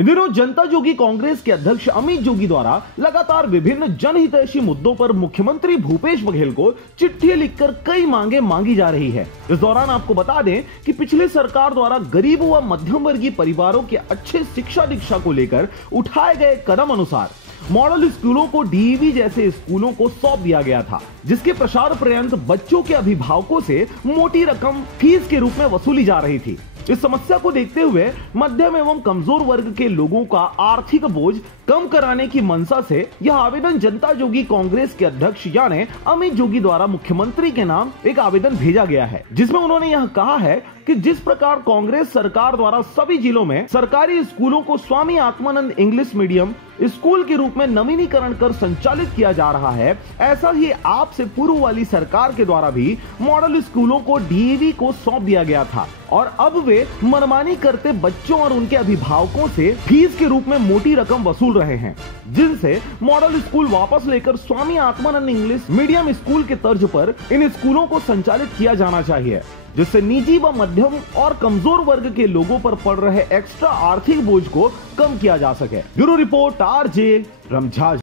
इन दिनों जनता जोगी कांग्रेस के अध्यक्ष अमित जोगी द्वारा लगातार विभिन्न जनहितैषी मुद्दों पर मुख्यमंत्री भूपेश बघेल को चिट्ठी लिखकर कई मांगे मांगी जा रही है। इस दौरान आपको बता दें कि पिछली सरकार द्वारा गरीबों व मध्यम वर्गीय परिवारों के अच्छे शिक्षा दीक्षा को लेकर उठाए गए कदम अनुसार मॉडल स्कूलों को डीईवी जैसे स्कूलों को सौंप दिया गया था, जिसके प्रसार पर्यंत बच्चों के अभिभावकों से मोटी रकम फीस के रूप में वसूली जा रही थी। इस समस्या को देखते हुए मध्यम एवं कमजोर वर्ग के लोगों का आर्थिक बोझ कम कराने की मंशा से यह आवेदन जनता जोगी कांग्रेस के अध्यक्ष यानी अमित जोगी द्वारा मुख्यमंत्री के नाम एक आवेदन भेजा गया है, जिसमें उन्होंने यह कहा है कि जिस प्रकार कांग्रेस सरकार द्वारा सभी जिलों में सरकारी स्कूलों को Swami Atmanand English medium school के रूप में नवीनीकरण कर संचालित किया जा रहा है, ऐसा ही आपसे पूर्व वाली सरकार के द्वारा भी मॉडल स्कूलों को डीईवी को सौंप दिया गया था और अब वे मनमानी करते बच्चों और उनके अभिभावकों से फीस के रूप में मोटी रकम वसूल रहे हैं, जिनसे मॉडल स्कूल वापस लेकर Swami Atmanand English medium school के तर्ज पर इन स्कूलों को संचालित किया जाना चाहिए, जिससे निजी व मध्यम और कमजोर वर्ग के लोगों पर पड़ रहे एक्स्ट्रा आर्थिक बोझ को कम किया जा सके। Bureau report RJ रमझा।